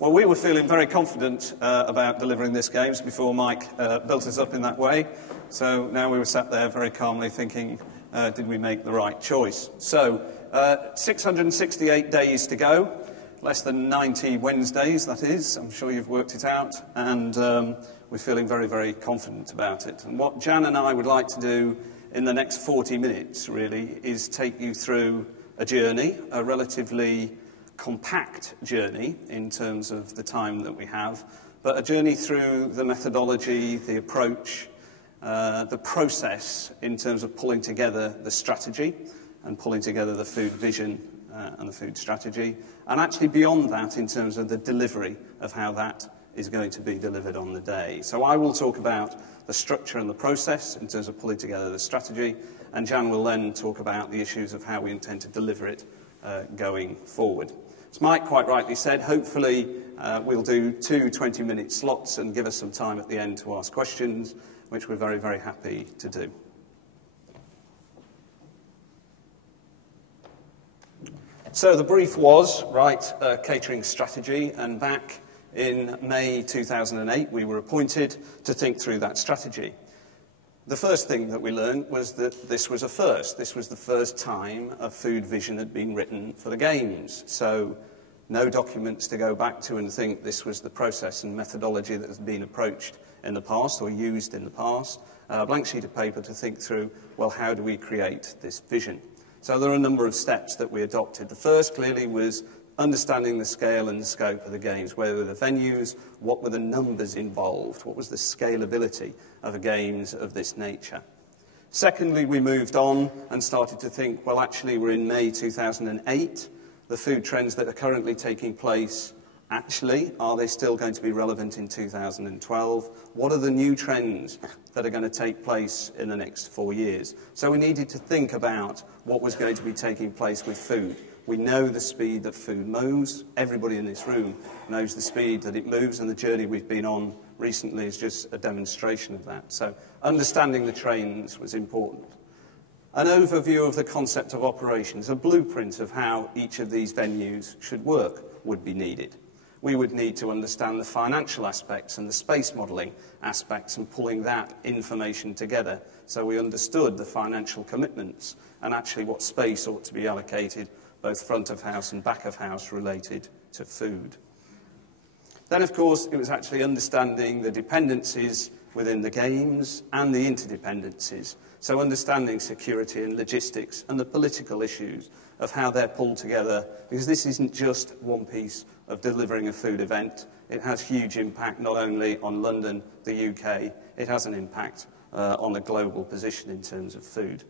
Well, we were feeling very confident about delivering this games before Mike built us up in that way. So now we were sat there very calmly thinking, did we make the right choice? So 668 days to go, less than 90 Wednesdays, that is. I'm sure you've worked it out. And we're feeling very, very confident about it. And what Jan and I would like to do in the next 40 minutes, really, is take you through a journey, a relatively compact journey in terms of the time that we have, but a journey through the methodology, the approach, the process in terms of pulling together the strategy and pulling together the food vision and the food strategy, and actually beyond that in terms of the delivery of how that is going to be delivered on the day. So I will talk about the structure and the process in terms of pulling together the strategy, and Jan will then talk about the issues of how we intend to deliver it going forward. As Mike quite rightly said, hopefully we'll do 2 20-minute slots and give us some time at the end to ask questions, which we're very, very happy to do. So the brief was, catering strategy, and back in May 2008 we were appointed to think through that strategy. The first thing that we learned was that this was a first. This was the first time a food vision had been written for the Games. So no documents to go back to and think this was the process and methodology that has been approached in the past or used in the past. A blank sheet of paper to think through, well, how do we create this vision? So there are a number of steps that we adopted. The first, clearly, was understanding the scale and the scope of the Games. Where were the venues? What were the numbers involved? What was the scalability of a Games of this nature? Secondly, we moved on and started to think, well, actually, we're in May 2008. The food trends that are currently taking place, actually, are they still going to be relevant in 2012? What are the new trends that are going to take place in the next 4 years? So we needed to think about what was going to be taking place with food. We know the speed that food moves. Everybody in this room knows the speed that it moves, and the journey we've been on recently is just a demonstration of that. So understanding the trends was important. An overview of the concept of operations, a blueprint of how each of these venues should work would be needed. We would need to understand the financial aspects and the space modelling aspects and pulling that information together so we understood the financial commitments and actually what space ought to be allocated, both front of house and back of house related to food. Then, of course, it was actually understanding the dependencies within the Games and the interdependencies. So understanding security and logistics and the political issues of how they're pulled together, because this isn't just one piece of delivering a food event. It has huge impact not only on London, the UK, it has an impact on the global position in terms of food.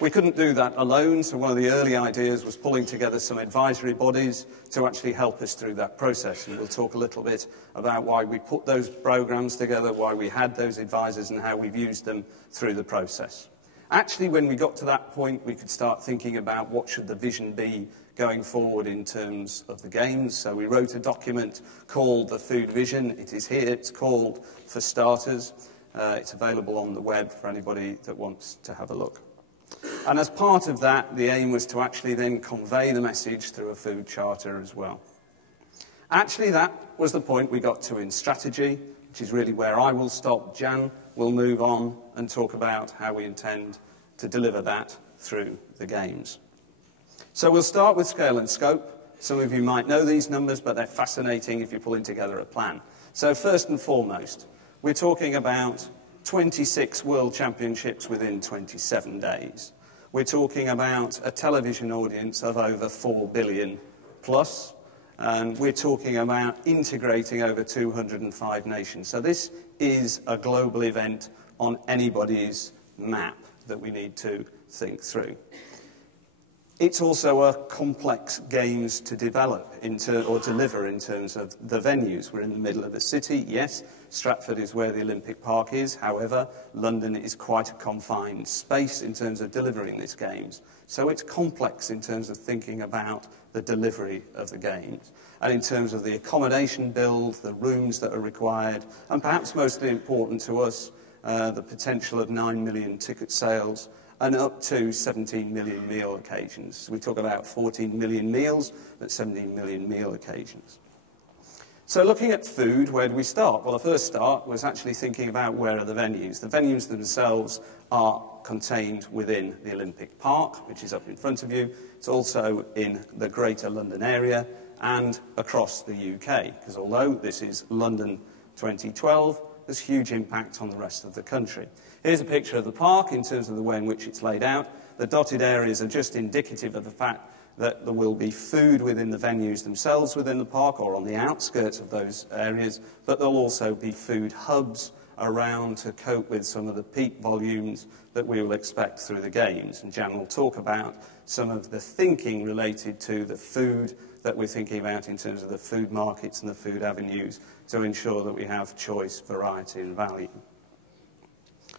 We couldn't do that alone, so one of the early ideas was pulling together some advisory bodies to actually help us through that process. And we'll talk a little bit about why we put those programmes together, why we had those advisors and how we've used them through the process. Actually, when we got to that point, we could start thinking about what should the vision be going forward in terms of the Games. So we wrote a document called the Food Vision. It is here. It's called For Starters. It's available on the web for anybody that wants to have a look. And as part of that, the aim was to actually then convey the message through a food charter as well. Actually, that was the point we got to in strategy, which is really where I will stop. Jan will move on and talk about how we intend to deliver that through the Games. So we'll start with scale and scope. Some of you might know these numbers, but they're fascinating if you're pulling together a plan. So first and foremost, we're talking about 26 World Championships within 27 days. We're talking about a television audience of over 4 billion plus, and we're talking about integrating over 205 nations. So this is a global event on anybody's map that we need to think through. It's also a complex Games to develop or deliver in terms of the venues. We're in the middle of a city, yes. Stratford is where the Olympic Park is. However, London is quite a confined space in terms of delivering this Games. So it's complex in terms of thinking about the delivery of the Games. And in terms of the accommodation build, the rooms that are required, and perhaps mostly important to us, the potential of 9 million ticket sales, and up to 17 million meal occasions. We talk about 14 million meals, but 17 million meal occasions. So looking at food, where do we start? Well, the first start was actually thinking about where are the venues. The venues themselves are contained within the Olympic Park, which is up in front of you. It's also in the Greater London area and across the UK, because although this is London 2012, there's huge impact on the rest of the country. Here's a picture of the park in terms of the way in which it's laid out. The dotted areas are just indicative of the fact that there will be food within the venues themselves within the park or on the outskirts of those areas, but there'll also be food hubs around to cope with some of the peak volumes that we will expect through the games. And Jan will talk about some of the thinking related to the food that we're thinking about in terms of the food markets and the food avenues to ensure that we have choice, variety and value.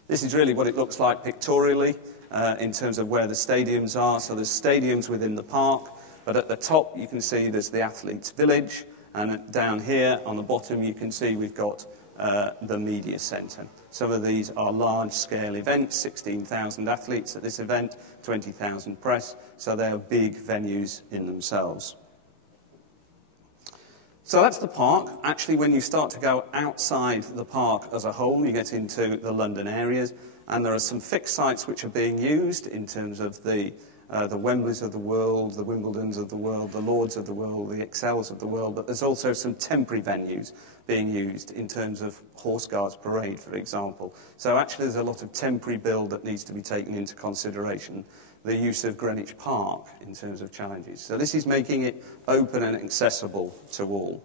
This is really what it looks like pictorially. In terms of where the stadiums are. So there's stadiums within the park, but at the top you can see there's the Athletes' Village, and down here on the bottom you can see we've got the Media Centre. Some of these are large-scale events, 16,000 athletes at this event, 20,000 press, so they are big venues in themselves. So that's the park. Actually, when you start to go outside the park as a whole, you get into the London areas. And there are some fixed sites which are being used in terms of the Wembleys of the world, the Wimbledons of the world, the Lords of the world, the Excels of the world, but there's also some temporary venues being used in terms of Horse Guards Parade, for example. So actually there's a lot of temporary build that needs to be taken into consideration. The use of Greenwich Park in terms of challenges. So this is making it open and accessible to all.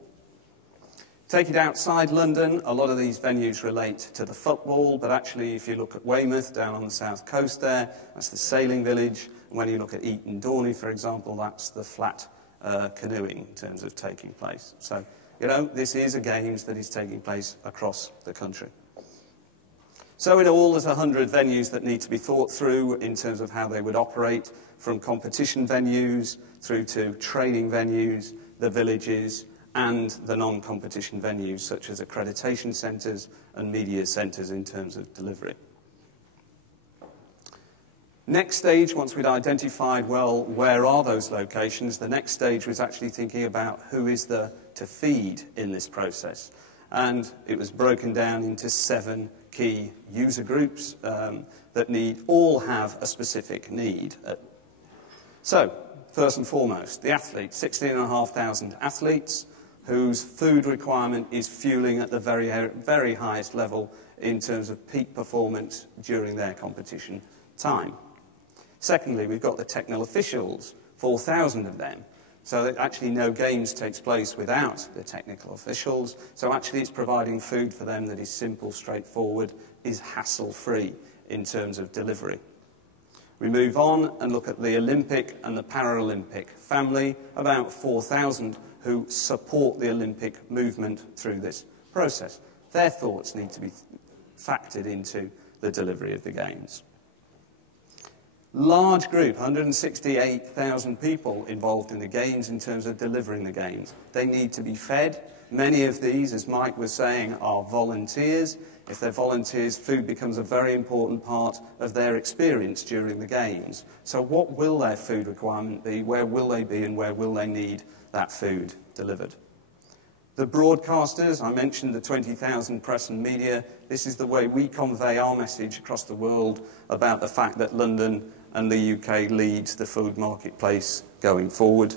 Take it outside London, a lot of these venues relate to the football, but actually if you look at Weymouth down on the south coast there, that's the sailing village. And when you look at Eton Dorney, for example, that's the flat canoeing in terms of taking place. So, you know, this is a games that is taking place across the country. So in all, there's 100 venues that need to be thought through in terms of how they would operate, from competition venues through to training venues, the villages, and the non-competition venues such as accreditation centres and media centres in terms of delivery. Next stage, once we'd identified, well, where are those locations, the next stage was actually thinking about who is there to feed in this process. And it was broken down into 7 key user groups that all have a specific need. So, first and foremost, the athletes, 16,500 athletes, whose food requirement is fueling at the very highest level in terms of peak performance during their competition time. Secondly, we've got the technical officials, 4,000 of them. So that actually no games takes place without the technical officials. So actually it's providing food for them that is simple, straightforward, is hassle-free in terms of delivery. We move on and look at the Olympic and the Paralympic family, about 4,000 who support the Olympic movement through this process. Their thoughts need to be factored into the delivery of the Games. Large group, 168,000 people involved in the Games in terms of delivering the Games. They need to be fed. Many of these, as Mike was saying, are volunteers. If they're volunteers, food becomes a very important part of their experience during the Games. So what will their food requirement be? Where will they be and where will they need that food delivered? The broadcasters, I mentioned the 20,000 press and media. This is the way we convey our message across the world about the fact that London and the UK leads the food marketplace going forward.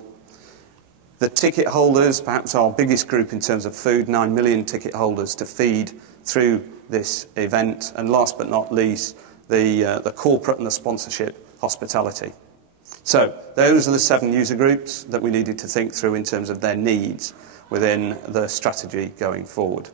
The ticket holders, perhaps our biggest group in terms of food, 9 million ticket holders to feed through this event. And last but not least, the corporate and the sponsorship hospitality. So those are the 7 user groups that we needed to think through in terms of their needs within the strategy going forward.